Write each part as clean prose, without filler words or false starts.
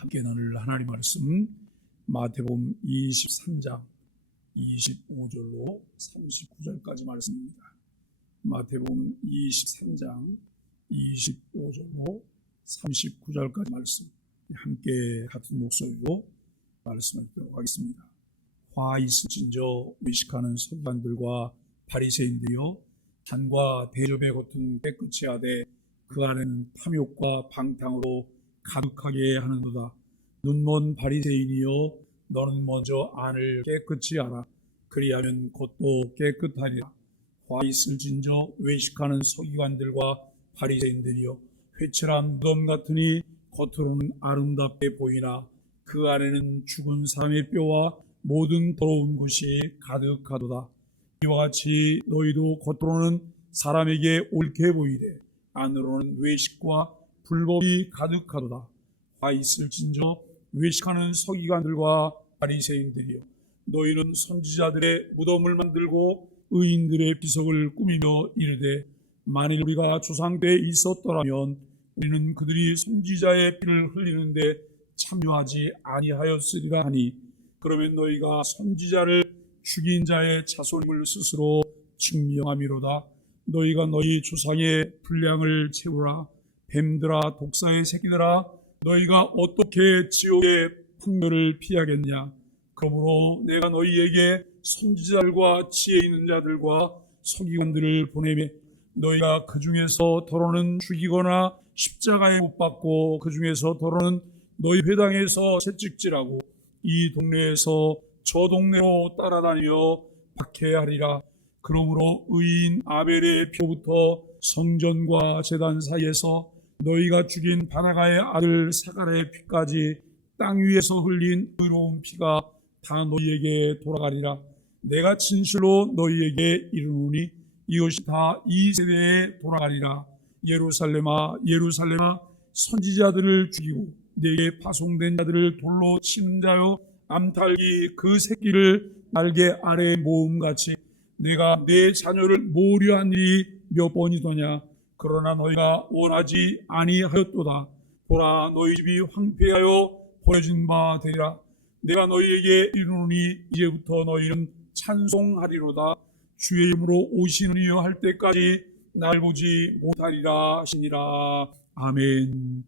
함께 나눌 하나님 말씀 마태복음 23장 25절로 39절까지 말씀입니다. 마태복음 23장 25절로 39절까지 말씀 함께 같은 목소리로 말씀드리도록 하겠습니다. 화 있을진저 외식하는 서기관들과 바리새인들이여, 잔과 대접에 겉은 깨끗이 하되 그 안에는 탐욕과 방탕으로 가득하게 하는도다. 눈먼 바리새인이여, 너는 먼저 안을 깨끗이 하라. 그리하면 겉도 깨끗하리라. 화 있을진저 외식하는 서기관들과 바리새인들이여, 회칠한 무덤 같으니 겉으로는 아름답게 보이나 그 안에는 죽은 사람의 뼈와 모든 더러운 것이 가득하도다. 이와 같이 너희도 겉으로는 사람에게 옳게 보이되 안으로는 외식과 불법이 가득하도다. 화 있을진저 외식하는 서기관들과 바리새인들이여, 너희는 선지자들의 무덤을 만들고 의인들의 비석을 꾸미며 이르되, 만일 우리가 조상 때에 있었더라면 우리는 그들이 선지자의 피를 흘리는데 참여하지 아니하였으리라 하니, 그러면 너희가 선지자를 죽인 자의 자손임을 스스로 증명함이로다. 너희가 너희 조상의 분량을 채우라. 뱀들아, 독사의 새끼들아, 너희가 어떻게 지옥의 판결을 피하겠냐. 그러므로 내가 너희에게 선지자들과 지혜 있는 자들과 서기관들을 보내며 너희가 그 중에서 더러는 죽이거나 십자가에 못 박고 그 중에서 더러는 너희 회당에서 채찍질하고 이 동네에서 저 동네로 따라다니며 박해하리라. 그러므로 의인 아벨의 피부터 성전과 제단 사이에서 너희가 죽인 바나가의 아들 사갈의 피까지 땅 위에서 흘린 의로운 피가 다 너희에게 돌아가리라. 내가 진실로 너희에게 이르노니 이것이 다 이 세대에 돌아가리라. 예루살렘아, 예루살렘아, 선지자들을 죽이고 내게 파송된 자들을 돌로 치는 자여, 암탉이 그 새끼를 날개 아래에 모음같이 내가 내 자녀를 모려한 일이 몇 번이더냐. 그러나 너희가 원하지 아니하였도다. 보라, 너희 집이 황폐하여 버려진 바 되리라. 내가 너희에게 이르노니 이제부터 너희는 찬송하리로다. 주의 이름으로 오시는 이여 할 때까지 날 보지 못하리라 하시니라. 아멘.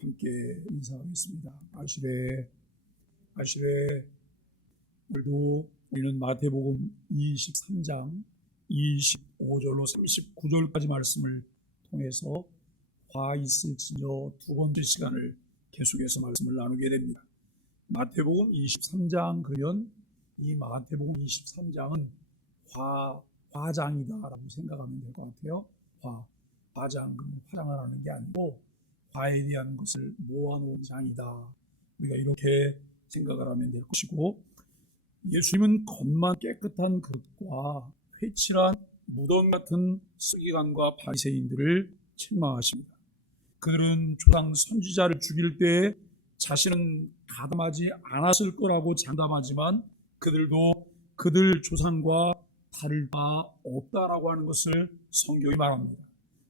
함께 인사하겠습니다. 아시레 오늘도 우리는 마태복음 23장 25절로 39절까지 말씀을 통해서 화 있을지며 두 번째 시간을 계속해서 말씀을 나누게 됩니다. 마태복음 23장 그러면 이 마태복음 23장은 화장이다라고 생각하면 될 것 같아요. 화장, 화장을 하는 게 아니고 화에 대한 것을 모아놓은 장이다. 우리가 이렇게 생각을 하면 될 것이고, 예수님은 겉만 깨끗한 그릇과 회칠한 무덤 같은 서기관과 바리새인들을 책망하십니다. 그들은 조상 선지자를 죽일 때 자신은 가담하지 않았을 거라고 장담하지만 그들도 그들 조상과 다를 바 없다라고 하는 것을 성경이 말합니다.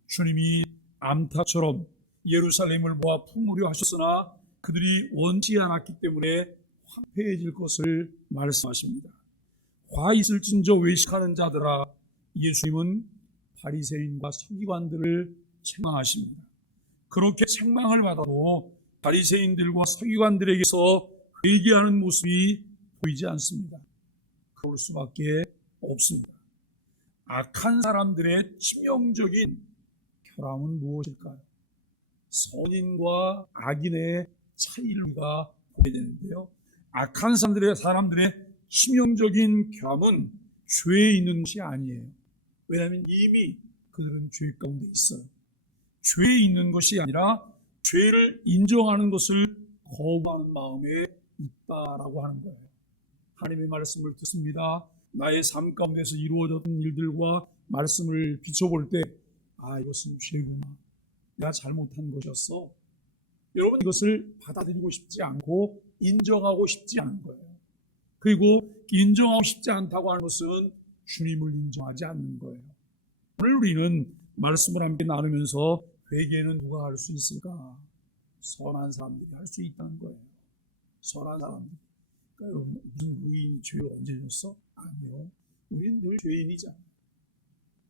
주님이 암탉처럼 예루살렘을 모아 품으려 하셨으나 그들이 원치 않았기 때문에 황폐해질 것을 말씀하십니다. 화 있을진저 외식하는 자들아, 예수님은 바리새인과 서기관들을 책망하십니다. 그렇게 책망을 받아도 바리새인들과 서기관들에게서 회개하는 모습이 보이지 않습니다. 그럴 수밖에 없습니다. 악한 사람들의 치명적인 결함은 무엇일까요? 선인과 악인의 차이를 우리가 보게 되는데요, 악한 사람들의 치명적인 결함은 죄에 있는 것이 아니에요. 왜냐하면 이미 그들은 죄 가운데 있어요. 죄에 있는 것이 아니라 죄를 인정하는 것을 거부하는 마음에 있다라고 하는 거예요. 하나님의 말씀을 듣습니다. 나의 삶 가운데서 이루어졌던 일들과 말씀을 비춰볼 때, 이것은 죄구나, 내가 잘못한 것이었어. 여러분, 이것을 받아들이고 싶지 않고 인정하고 싶지 않은 거예요. 그리고 인정하고 싶지 않다고 하는 것은 주님을 인정하지 않는 거예요. 오늘 우리는 말씀을 함께 나누면서 회개는 누가 할 수 있을까? 선한 사람들이 할 수 있다는 거예요. 선한 사람들. 그러니까 여러분, 무슨 의인이 죄를 언제 졌어? 아니요. 우리는 늘 죄인이잖아요.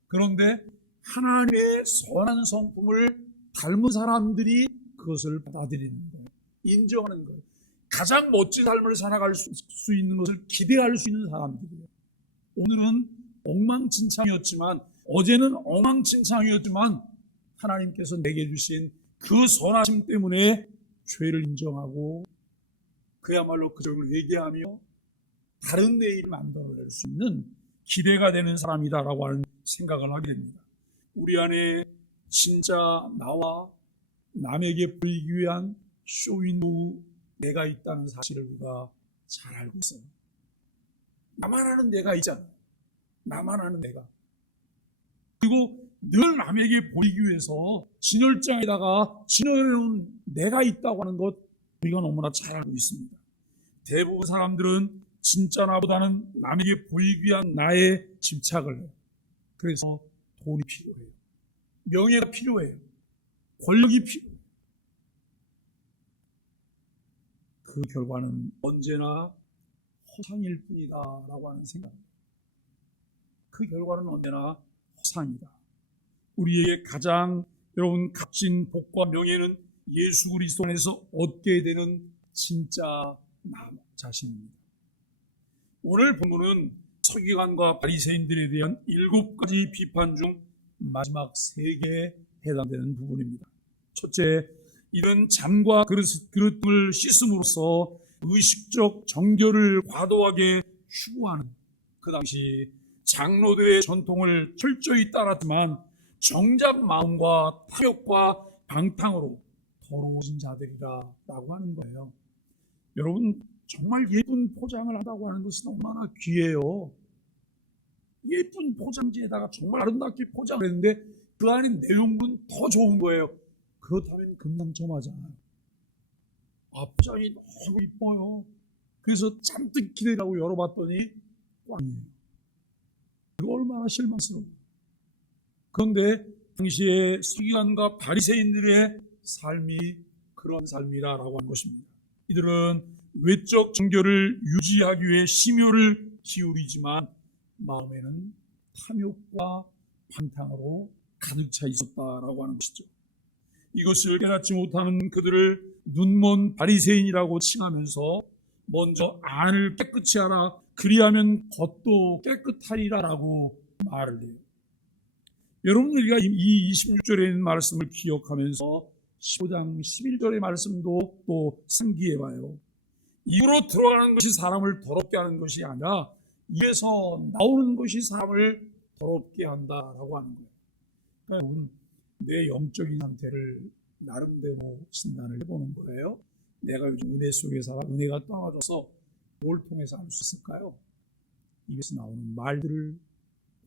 그런데 하나님의 선한 성품을 닮은 사람들이 그것을 받아들이는 거예요. 인정하는 거예요. 가장 멋진 삶을 살아갈 수 있는 것을 기대할 수 있는 사람들이에요. 오늘은 엉망진창이었지만, 어제는 엉망진창이었지만 하나님께서 내게 주신 그 선하심 때문에 죄를 인정하고 그야말로 그 점을 회개하며 다른 내일을 만들어낼 수 있는 기대가 되는 사람이다라고 하는 생각을 하게 됩니다. 우리 안에 진짜 나와 남에게 보이기 위한 쇼윈도 내가 있다는 사실을 우리가 잘 알고 있어요. 나만 아는 내가 있잖아. 나만 아는 내가. 그리고 늘 남에게 보이기 위해서 진열장에다가 진열해놓은 내가 있다고 하는 것 우리가 너무나 잘 알고 있습니다. 대부분 사람들은 진짜 나보다는 남에게 보이기 위한 나에 집착을 해요. 그래서 돈이 필요해요. 명예가 필요해요. 권력이 필요해요. 그 결과는 언제나 허상일 뿐이다 라고 하는 생각입니다. 그 결과는 언제나 허상이다. 우리에게 가장 여러분 값진 복과 명예는 예수 그리스도 안에서 얻게 되는 진짜 나 자신입니다. 오늘 본문은 서기관과 바리새인들에 대한 7가지 비판 중 마지막 3개에 해당되는 부분입니다. 첫째, 이런 잔과 그릇을 씻음으로써 의식적 정결을 과도하게 추구하는, 그 당시 장로들의 전통을 철저히 따랐지만 정작 마음과 탐욕과 방탕으로 더러워진 자들이라 라고 하는 거예요. 여러분, 정말 예쁜 포장을 한다고 하는 것은 얼마나 귀해요. 예쁜 포장지에다가 정말 아름답게 포장을 했는데 그 안에 내용물은 더 좋은 거예요. 그렇다면 금상첨화잖아요. 포장이 너무 이뻐요. 그래서 잔뜩 기대라고 열어봤더니 꽝이에요. 이거 얼마나 실망스러워요. 그런데 당시에 서기관과 바리새인들의 삶이 그런 삶이라고 하는 것입니다. 이들은 외적 정결을 유지하기 위해 심혈을 기울이지만 마음에는 탐욕과 방탕으로 가득 차 있었다라고 하는 것이죠. 이것을 깨닫지 못하는 그들을 눈먼 바리새인이라고 칭하면서 먼저 안을 깨끗이 하라, 그리하면 겉도 깨끗하리라라고 말을 해요. 여러분, 우리가 이 26절에 있는 말씀을 기억하면서 15장 11절의 말씀도 또 상기해봐요. 입으로 들어가는 것이 사람을 더럽게 하는 것이 아니라 입에서 나오는 것이 사람을 더럽게 한다라고 하는 거예요. 여러분, 내 영적인 상태를 나름대로 진단을 해보는 거예요. 내가 요즘 은혜 속에 살아, 은혜가 떠나줘서 뭘 통해서 알 수 있을까요? 입에서 나오는 말들을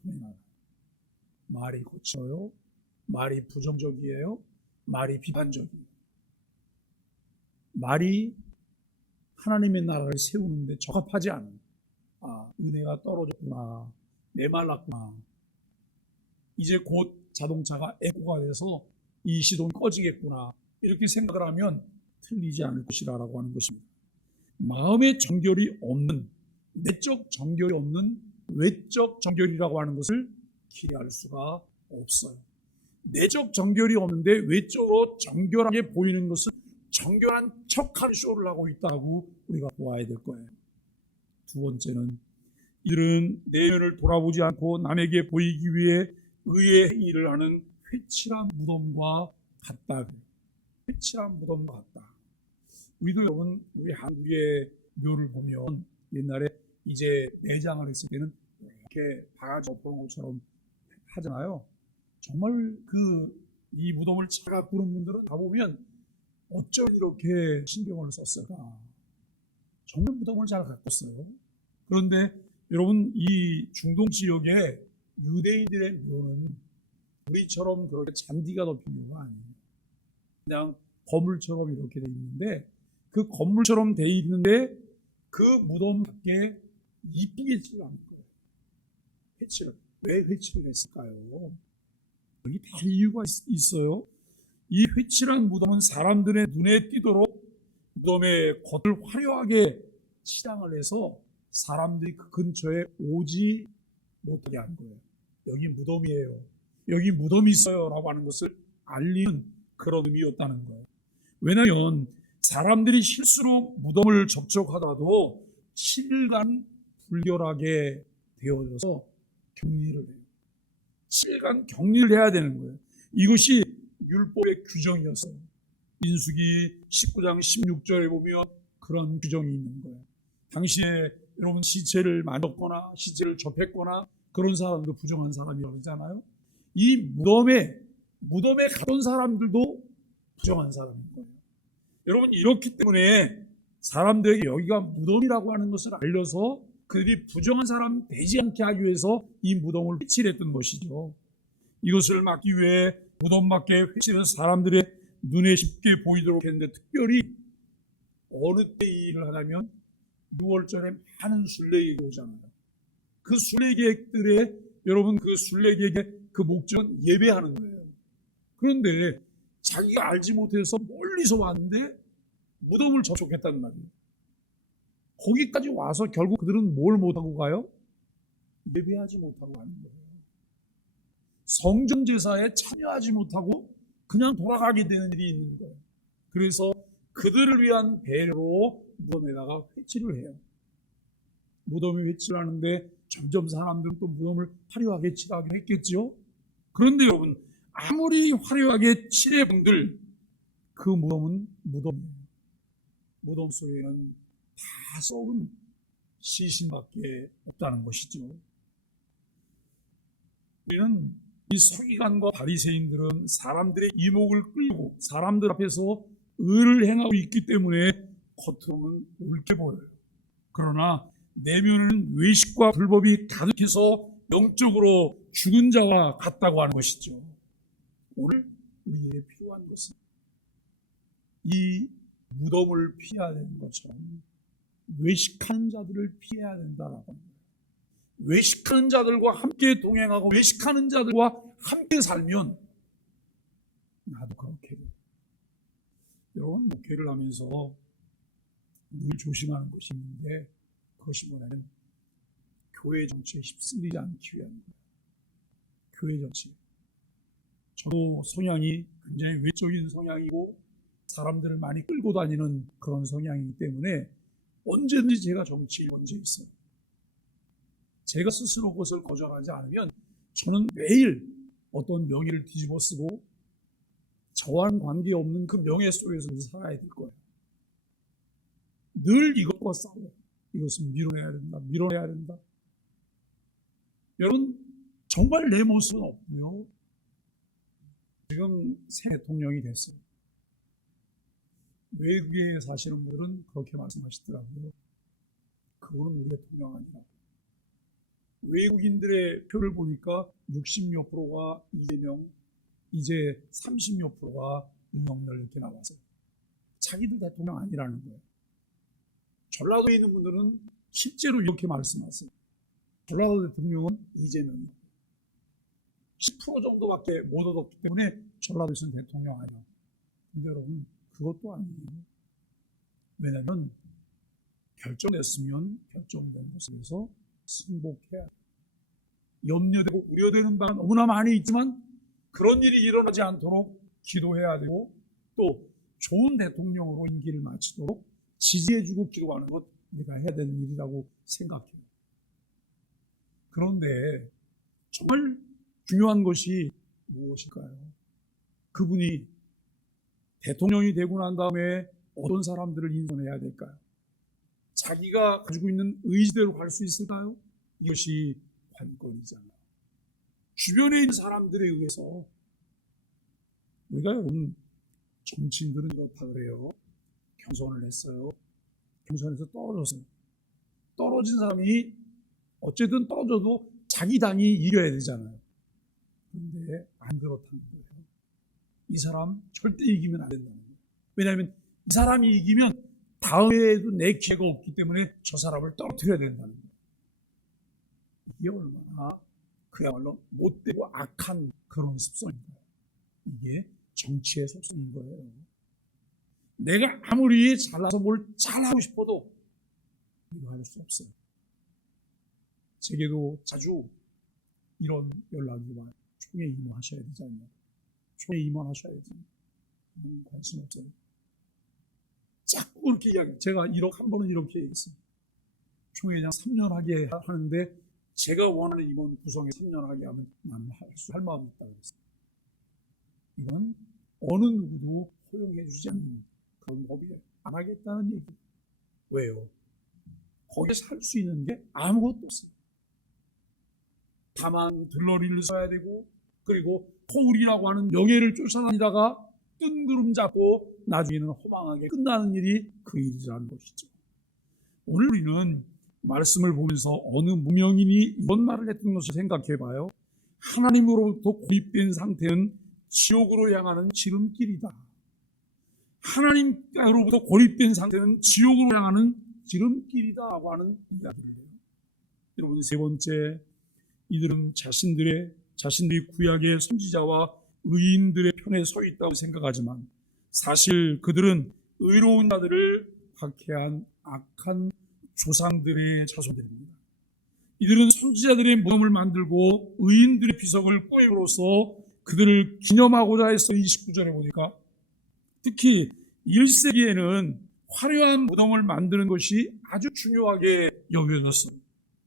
보내나요? 말이 고쳐요? 말이 부정적이에요? 말이 비판적이에요? 말이 하나님의 나라를 세우는데 적합하지 않은, 은혜가 떨어졌구나, 메말랐구나, 이제 곧 자동차가 에코가 돼서 이 시동이 꺼지겠구나, 이렇게 생각을 하면 틀리지 않을 것이라고 하는 것입니다. 마음의 정결이 없는, 내적 정결이 없는 외적 정결이라고 하는 것을 기대할 수가 없어요. 내적 정결이 없는데 외적으로 정결하게 보이는 것은 정결한 척한 쇼를 하고 있다고 우리가 보아야 될 거예요. 두 번째는 이들은 내면을 돌아보지 않고 남에게 보이기 위해 의의 행위를 하는 회칠한 무덤과 같다. 회칠한 무덤과 같다. 우리도 여러분, 우리 한국의 묘를 보면 옛날에 이제 매장을 했을 때는 이렇게 바가지 보는 것처럼 하잖아요. 정말 이 무덤을 잘 가꾸는 분들은 가보면 어쩜 이렇게 신경을 썼을까. 정말 무덤을 잘 가꿨어요. 그런데 여러분, 이 중동 지역의 유대인들의 묘는 우리처럼 그렇게 잔디가 덮인 묘가 아니에요. 그냥 건물처럼 이렇게 돼 있는데, 그 건물처럼 돼 있는데 그 무덤 밖에 이쁘게 칠을 한 거예요. 회칠을. 왜 회칠을 했을까요? 여기 다 이유가 있어요. 이 휘칠한 무덤은 사람들의 눈에 띄도록 무덤의 겉을 화려하게 치장을 해서 사람들이 그 근처에 오지 못하게 한 거예요. 여기 무덤이에요. 여기 무덤이 있어요. 라고 하는 것을 알리는 그런 의미였다는 거예요. 왜냐하면 사람들이 실수로 무덤을 접촉하다도 7일간 불결하게 되어져서 격리를 해요. 7일간 격리를 해야 되는 거예요. 이것이 율법의 규정이었어요. 민수기 19장 16절에 보면 그런 규정이 있는 거예요. 당시에 여러분 시체를 만졌거나 시체를 접했거나 그런 사람도 부정한 사람이라고 하잖아요. 이 무덤에 가던 사람들도 부정한 사람인 거예요. 여러분 이렇기 때문에 사람들에게 여기가 무덤이라고 하는 것을 알려서 그들이 부정한 사람 되지 않게 하기 위해서 이 무덤을 회칠했던 것이죠. 이것을 막기 위해 무덤 밖에 회칠해서 사람들의 눈에 쉽게 보이도록 했는데, 특별히 어느 때 이 일을 하냐면 6월절에 많은 순례객이 오잖아요. 그 순례객들의 여러분 그 순례객의 그 목적은 예배하는 거예요. 그런데 자기가 알지 못해서 멀리서 왔는데 무덤을 접촉했단 말이에요. 거기까지 와서 결국 그들은 뭘 못하고 가요? 예배하지 못하고 가는 거예요. 성전 제사에 참여하지 못하고 그냥 돌아가게 되는 일이 있는 거예요. 그래서 그들을 위한 배려로 무덤에다가 회칠을 해요. 무덤에 회칠을 하는데 점점 사람들은 또 무덤을 화려하게 칠하게 했겠죠. 그런데 여러분 아무리 화려하게 칠해본들 그 무덤은 무덤이에요. 무덤 속에는 다 썩은 시신밖에 없다는 것이죠. 우리는 이 서기관과 바리새인들은 사람들의 이목을 끌고 사람들 앞에서 의를 행하고 있기 때문에 겉으로는 옳게 보여요. 그러나 내면은 외식과 불법이 가득해서 영적으로 죽은 자와 같다고 하는 것이죠. 오늘 우리에게 필요한 것은 이 무덤을 피해야 되는 것처럼 외식하는 자들을 피해야 된다라고 합니다. 외식하는 자들과 함께 동행하고 외식하는 자들과 함께 살면 나도 그렇게 돼요. 여러분 목회를 하면서 늘 조심하는 것이 있는데 그것이 뭐냐면 교회 정치에 휩쓸리지 않기 위한 거예요. 교회 정치. 저도 성향이 굉장히 외적인 성향이고 사람들을 많이 끌고 다니는 그런 성향이기 때문에 언제든지 제가 정치에 먼저 있어요. 제가 스스로 그것을 거절하지 않으면 저는 매일 어떤 명예를 뒤집어 쓰고 저와는 관계없는 그 명예 속에서 살아야 될 거예요. 늘 이것과 싸워요. 이것은 밀어내야 된다. 밀어내야 된다. 여러분 정말 내 모습은 없고요. 지금 새 대통령이 됐어요. 외국에 사시는 분들은 그렇게 말씀하시더라고요. 그거는 우리 대통령 아니라. 외국인들의 표를 보니까 60몇 프로가 이재명, 이제 30몇 프로가 윤석열 이렇게 나왔어요. 자기들 대통령 아니라는 거예요. 전라도에 있는 분들은 실제로 이렇게 말씀하세요. 전라도 대통령은 이재명이에요. 10% 정도밖에 못 얻었기 때문에 전라도에서는 대통령 아니야. 근데 여러분 그것도 아니에요. 왜냐하면 결정됐으면 결정된 것에서 승복해야 돼요. 염려되고 우려되는 바가 너무나 많이 있지만 그런 일이 일어나지 않도록 기도해야 되고 또 좋은 대통령으로 임기를 마치도록 지지해주고 기도하는 것 우리가 해야 되는 일이라고 생각해요. 그런데 정말 중요한 것이 무엇일까요? 그분이 대통령이 되고 난 다음에 어떤 사람들을 인선해야 될까요? 자기가 가지고 있는 의지대로 갈 수 있을까요? 이것이 관건이잖아요. 주변에 있는 사람들에 의해서 우리가 여러분 정치인들은 이렇다 그래요. 경선을 했어요. 경선에서 떨어졌어요. 떨어진 사람이 어쨌든 떨어져도 자기 당이 이겨야 되잖아요. 그런데 안 그렇다는 거예요. 이 사람 절대 이기면 안 된다는 거예요. 왜냐하면 이 사람이 이기면 다음에도 내 기회가 없기 때문에 저 사람을 떨어뜨려야 된다는 거예요. 이게 얼마나 그야말로 못되고 악한 그런 습성인가요? 이게 정치의 속성인 거예요. 내가 아무리 잘나서 뭘 잘하고 싶어도 이거 할 수 없어요. 제게도 자주 이런 연락이 와요. 총회 임원하셔야 되지 않냐. 총회 임원하셔야 되지. 관심 없어요. 자꾸 그렇게 이야기. 제가 한 번은 이렇게 얘기했어요. 총회장 3년 하게 하는데 제가 원하는 임원 구성에 3년 하게 하면 나는 할 마음이 있다고 그랬어요. 이건 어느 누구도 허용해 주지 않는 그런 법이에요. 안 하겠다는 얘기. 왜요? 거기서 할 수 있는 게 아무것도 없어요. 다만 들러리를 써야 되고, 그리고 코울이라고 하는 명예를 쫓아다니다가 뜬구름 잡고 나중에는 허망하게 끝나는 일이 그 일이라는 것이죠. 오늘 우리는 말씀을 보면서 어느 무명인이 이런 말을 했던 것을 생각해 봐요. 하나님으로부터 고립된 상태는 지옥으로 향하는 지름길이다. 하나님으로부터 고립된 상태는 지옥으로 향하는 지름길이다라고 하는 이야기를 해요. 여러분, 세 번째, 이들은 자신들이 구약의 선지자와 의인들의 편에 서 있다고 생각하지만 사실 그들은 의로운 자들을 박해한 악한 조상들의 자손들입니다. 이들은 선지자들의 무덤을 만들고 의인들의 비석을 꾸밈으로써 그들을 기념하고자 해서 29절에 보니까 특히 1세기에는 화려한 무덤을 만드는 것이 아주 중요하게 여겨졌어요.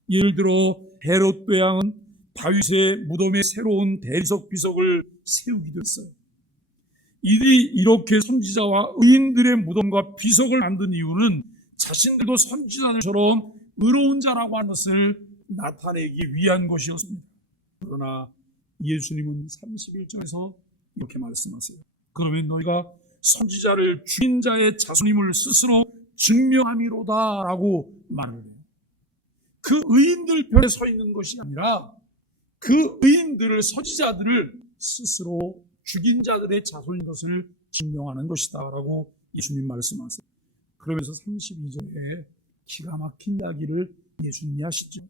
예를 들어 헤롯 대왕은 다윗의 무덤에 새로운 대리석 비석을 세우기도 했어요. 이들이 이렇게 선지자와 의인들의 무덤과 비석을 만든 이유는 자신들도 선지자들처럼 의로운 자라고 하는 것을 나타내기 위한 것이었습니다. 그러나 예수님은 31절에서 이렇게 말씀하세요. 그러면 너희가 선지자를 죽인 자의 자손임을 스스로 증명함이로다 라고 말을 해요. 그 의인들 편에 서 있는 것이 아니라 그 의인들을, 선지자들을 스스로 죽인 자들의 자손인 것을 증명하는 것이다 라고 예수님 말씀하세요. 그러면서 32절에 기가 막힌 이야기를 예수님이 하시죠.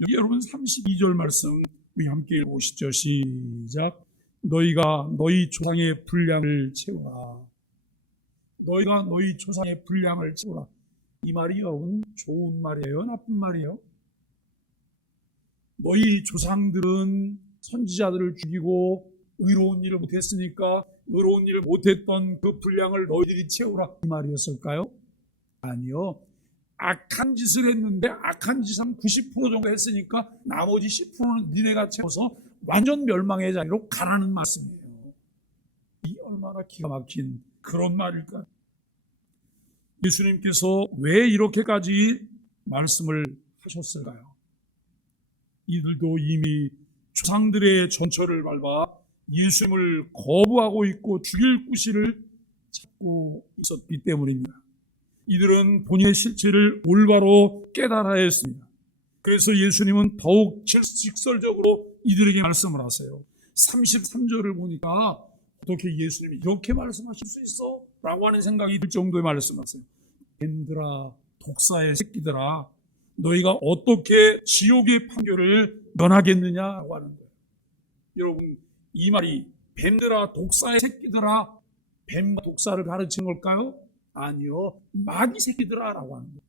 여기 여러분 32절 말씀 우리 함께 읽어보시죠. 시작. 너희가 너희 조상의 분량을 채우라. 너희가 너희 조상의 분량을 채우라. 이 말이 여러분 좋은 말이에요? 나쁜 말이에요? 너희 조상들은 선지자들을 죽이고 의로운 일을 못했으니까 의로운 일을 못했던 그 분량을 너희들이 채우라, 이 말이었을까요? 아니요. 악한 짓을 했는데 악한 짓 한 90% 정도 했으니까 나머지 10%는 니네가 채워서 완전 멸망의 자리로 가라는 말씀이에요. 이 얼마나 기가 막힌 그런 말일까요? 예수님께서 왜 이렇게까지 말씀을 하셨을까요? 이들도 이미 조상들의 전철을 밟아 예수님을 거부하고 있고 죽일 구실을 찾고 있었기 때문입니다. 이들은 본인의 실체를 올바로 깨달아야 했습니다. 그래서 예수님은 더욱 직설적으로 이들에게 말씀을 하세요. 33절을 보니까 어떻게 예수님이 이렇게 말씀하실 수 있어? 라고 하는 생각이 들 정도의 말씀하세요. 뱀들아, 독사의 새끼들아, 너희가 어떻게 지옥의 판결을 면하겠느냐라고 하는 거예요. 여러분, 이 말이 뱀들아, 독사의 새끼들아, 뱀과 독사를 가르치는 걸까요? 아니요, 마귀 새끼들아라고 하는 거예요.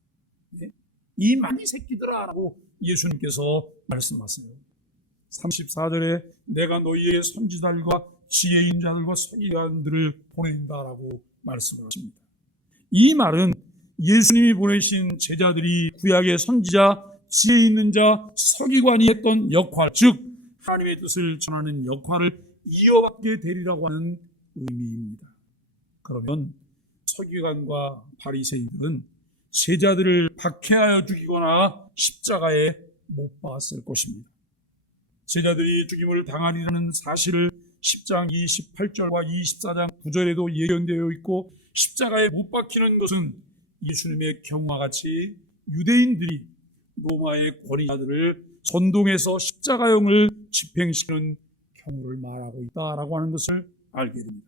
네? 이 마귀 새끼들아라고 예수님께서 말씀하세요. 34절에 내가 너희의 선지자들과 지혜인 자들과 서기관들을 보낸다라고 말씀을 하십니다. 이 말은 예수님이 보내신 제자들이 구약의 선지자, 지혜 있는 자, 서기관이 했던 역할, 즉 하나님의 뜻을 전하는 역할을 이어받게 되리라고 하는 의미입니다. 그러면 서기관과 바리새인들은 제자들을 박해하여 죽이거나 십자가에 못 박았을 것입니다. 제자들이 죽임을 당하리라는 사실을 10장 28절과 24장 9절에도 예견되어 있고, 십자가에 못 박히는 것은 예수님의 경우와 같이 유대인들이 로마의 권위자들을 선동해서 십자가형을 집행시키는 경우를 말하고 있다라고 하는 것을 알게 됩니다.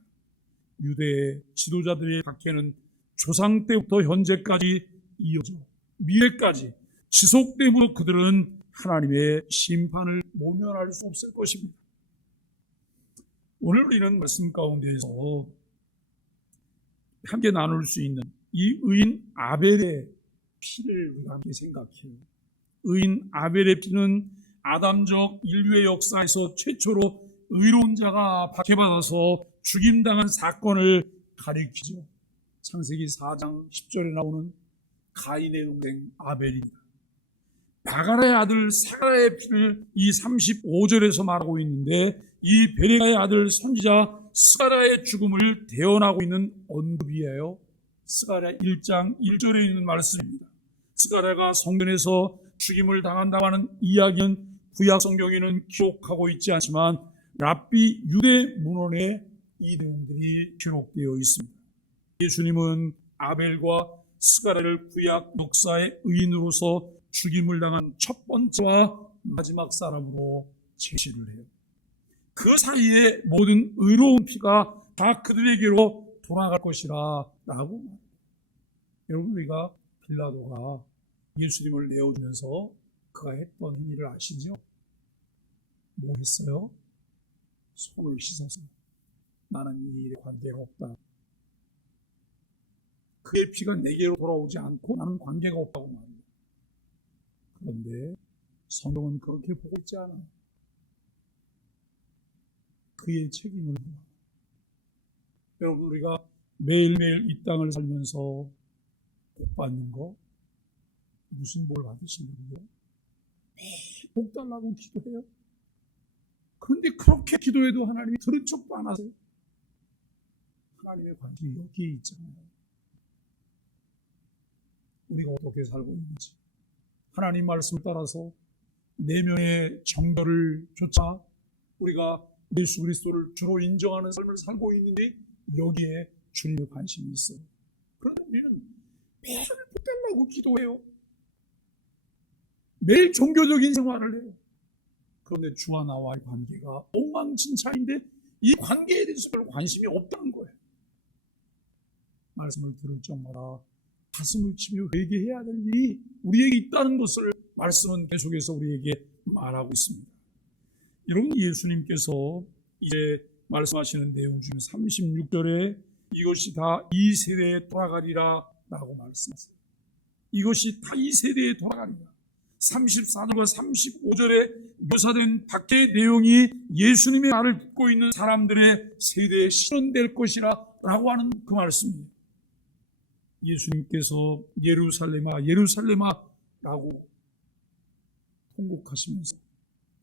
유대의 지도자들의 박해는 조상 때부터 현재까지 이어져 미래까지 지속되므로 그들은 하나님의 심판을 모면할 수 없을 것입니다. 오늘 우리는 말씀 가운데에서 함께 나눌 수 있는 이 의인 아벨의 피를 우리가 함께 생각해요. 의인 아벨의 피는 아담적 인류의 역사에서 최초로 의로운 자가 박해받아서 죽임당한 사건을 가리키죠. 창세기 4장 10절에 나오는 가인의 동생 아벨입니다. 바가라의 아들 사가라의 피를 이 35절에서 말하고 있는데, 이 베레가의 아들 선지자 스가랴의 죽음을 대언하고 있는 언급이에요. 스가랴 1장 1절에 있는 말씀입니다. 스가랴가 성전에서 죽임을 당한다고 하는 이야기는 구약 성경에는 기록하고 있지 않지만 랍비 유대 문헌에 이 내용들이 기록되어 있습니다. 예수님은 아벨과 스가랴를 구약 역사의 의인으로서 죽임을 당한 첫 번째와 마지막 사람으로 제시를 해요. 그 사이에 모든 의로운 피가 다 그들에게로 돌아갈 것이라 라고 말합니다. 여러분, 우리가 빌라도가 예수님을 내어주면서 그가 했던 행위를 아시죠? 뭐 했어요? 손을 씻어서 나는 이 일에 관계가 없다. 그의 피가 내게로 돌아오지 않고 나는 관계가 없다고 말합니다. 그런데 성경은 그렇게 보고 있지 않아요. 그의 책임을 보아. 여러분, 우리가 매일매일 이 땅을 살면서 복 받는 거 무슨 복 받으시려고요? 매일 복 달라고 기도해요. 그런데 그렇게 기도해도 하나님이 들은 척도 안 하세요. 하나님의 관심이 여기에 있잖아요. 우리가 어떻게 살고 있는지, 하나님 말씀을 따라서 내면의 정결을 쫓아 우리가 예수 그리스도를 주로 인정하는 삶을 살고 있는지, 여기에 주님의 관심이 있어요. 그런데 우리는 매일 복 달라고 기도해요. 매일 종교적인 생활을 해요. 그런데 주와 나와의 관계가 엉망진창인데 이 관계에 대해서 별로 관심이 없다는 거예요. 말씀을 들을 적마다 가슴을 치며 회개해야 될 일이 우리에게 있다는 것을 말씀은 계속해서 우리에게 말하고 있습니다. 여러분, 예수님께서 이제 말씀하시는 내용 중에 36절에 이것이 다 이 세대에 돌아가리라 라고 말씀하세요. 이것이 다 이 세대에 돌아가리라. 34절과 35절에 묘사된 밖의 내용이 예수님의 말을 듣고 있는 사람들의 세대에 실현될 것이라 라고 하는 그 말씀이에요. 예수님께서 예루살렘아 예루살렘아 라고 통곡하시면서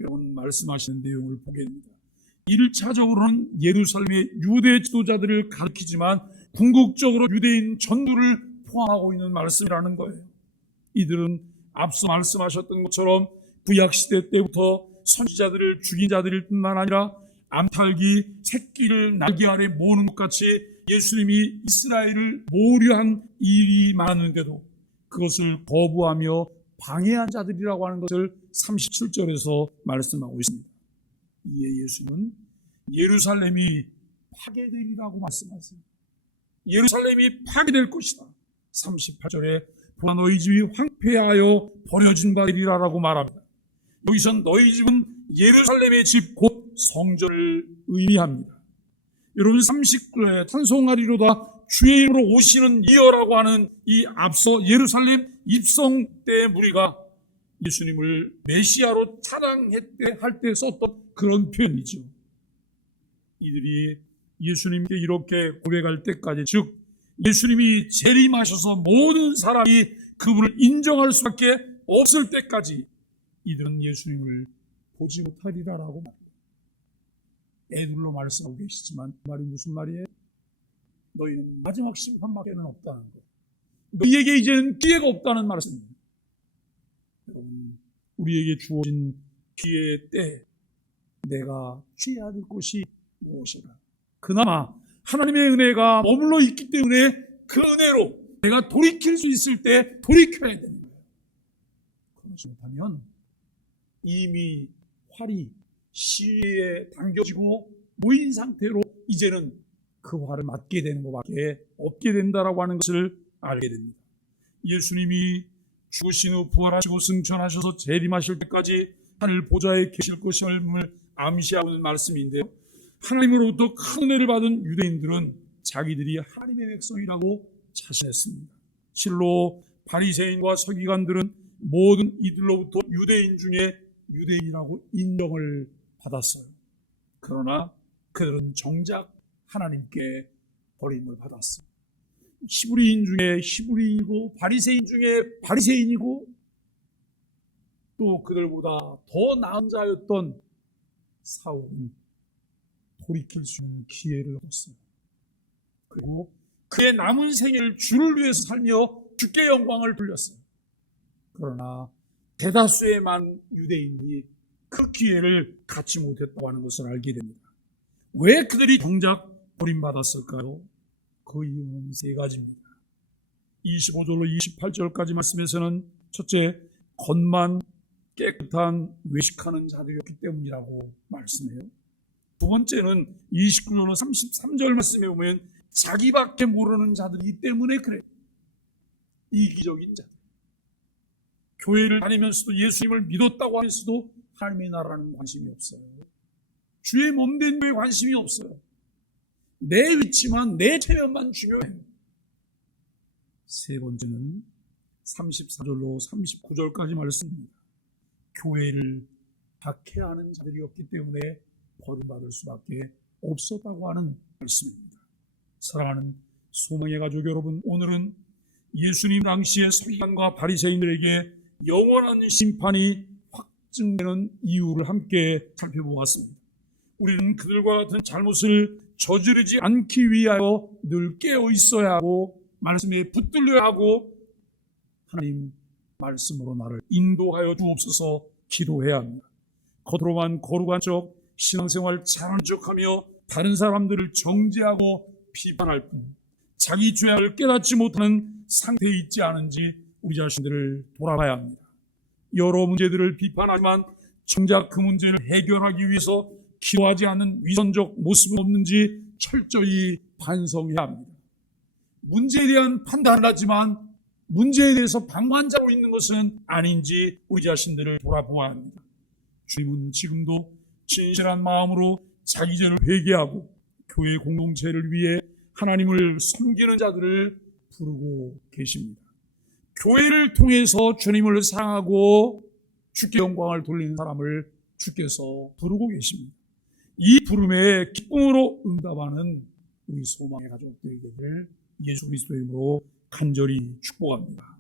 여러분 말씀하시는 내용을 보게 됩니다. 1차적으로는 예루살렘의 유대 지도자들을 가리키지만 궁극적으로 유대인 전부를 포함하고 있는 말씀이라는 거예요. 이들은 앞서 말씀하셨던 것처럼 구약시대 때부터 선지자들을 죽인 자들일 뿐만 아니라 암탉이 새끼를 날개 아래 모으는 것 같이 예수님이 이스라엘을 모으려한 일이 많은데도 그것을 거부하며 방해한 자들이라고 하는 것을 37절에서 말씀하고 있습니다. 이에 예수님은 예루살렘이 파괴되리라고 말씀하세요. 예루살렘이 파괴될 것이다. 38절에 보라 너희 집이 황폐하여 버려진 바이라라고 말합니다. 여기서 너희 집은 예루살렘의 집 곧 성전을 의미합니다. 여러분 39절에 찬송하리로다 주의 이름으로 오시는 이여라고 하는 이 앞서 예루살렘 입성 때 무리가 예수님을 메시아로 찬양할 때 썼던 그런 표현이죠. 이들이 예수님께 이렇게 고백할 때까지, 즉 예수님이 재림하셔서 모든 사람이 그분을 인정할 수밖에 없을 때까지 이들은 예수님을 보지 못하리라라고 말합니다. 애들로 말씀하고 계시지만 그 말이 무슨 말이에요? 너희는 마지막 심판밖에는 없다는 거예요. 너희에게 이제는 기회가 없다는 말씀입니다. 여러분, 우리에게 주어진 기회의 때 내가 취해야 될 것이 무엇이라? 그나마 하나님의 은혜가 머물러 있기 때문에 그 은혜로 내가 돌이킬 수 있을 때 돌이켜야 되는 거예요. 그렇지 못하면 이미 활이 시위에 당겨지고 모인 상태로 이제는 그 활을 맞게 되는 것밖에 없게 된다라고 하는 것을 알게 됩니다. 예수님이 죽으신 후 부활하시고 승천하셔서 재림하실 때까지 하늘 보좌에 계실 것임을 암시하고 있는 말씀인데요. 하나님으로부터 큰 은혜를 받은 유대인들은 자기들이 하나님의 백성이라고 자신했습니다. 실로 바리새인과 서기관들은 모든 이들로부터 유대인 중에 유대인이라고 인정을 받았어요. 그러나 그들은 정작 하나님께 버림을 받았어요. 히브리인 중에 히브리이고 바리새인 중에 바리새인이고 또 그들보다 더 나은 자였던 사울은 돌이킬 수 있는 기회를 얻었어요. 그리고 그의 남은 생애를 주를 위해서 살며 주께 영광을 돌렸어요. 그러나 대다수의 많은 유대인들이 그 기회를 갖지 못했다고 하는 것을 알게 됩니다. 왜 그들이 정작 버림받았을까요? 그 이유는 세 가지입니다. 25절로 28절까지 말씀에서는 첫째, 겉만 깨끗한 외식하는 자들이었기 때문이라고 말씀해요. 두 번째는 29절로 33절 말씀에 보면 자기밖에 모르는 자들이기 때문에 그래요. 이기적인 자들. 교회를 다니면서도 예수님을 믿었다고 하면서도 하나님의 나라라는 관심이 없어요. 주의 몸된 교회에 관심이 없어요. 내 위치만, 내 체면만 중요해요. 세 번째는 34절로 39절까지 말씀입니다. 교회를 박해하는 자들이었기 때문에 버림받을 수밖에 없었다고 하는 말씀입니다. 사랑하는 소망의 가족 여러분, 오늘은 예수님 당시의 서기관과 바리새인들에게 영원한 심판이 확증되는 이유를 함께 살펴보았습니다. 우리는 그들과 같은 잘못을 저지르지 않기 위하여 늘 깨어 있어야 하고 말씀에 붙들려야 하고 하나님 말씀으로 나를 인도하여 주옵소서 기도해야 합니다. 겉으로만 거룩한 척 신앙생활 잘하는 척하며 다른 사람들을 정죄하고 비판할 뿐 자기 죄악을 깨닫지 못하는 상태에 있지 않은지 우리 자신들을 돌아봐야 합니다. 여러 문제들을 비판하지만 정작 그 문제를 해결하기 위해서 기도하지 않는 위선적 모습은 없는지 철저히 반성해야 합니다. 문제에 대한 판단을 하지만 문제에 대해서 방관자로 있는 것은 아닌지 우리 자신들을 돌아보아야 합니다. 주님은 지금도 진실한 마음으로 자기 죄를 회개하고 교회 공동체를 위해 하나님을 섬기는 자들을 부르고 계십니다. 교회를 통해서 주님을 사랑하고 주께 영광을 돌리는 사람을 주께서 부르고 계십니다. 이 부름에 기쁨으로 응답하는 우리 소망의 가족들에게 예수 그리스도의 이름으로 간절히 축복합니다.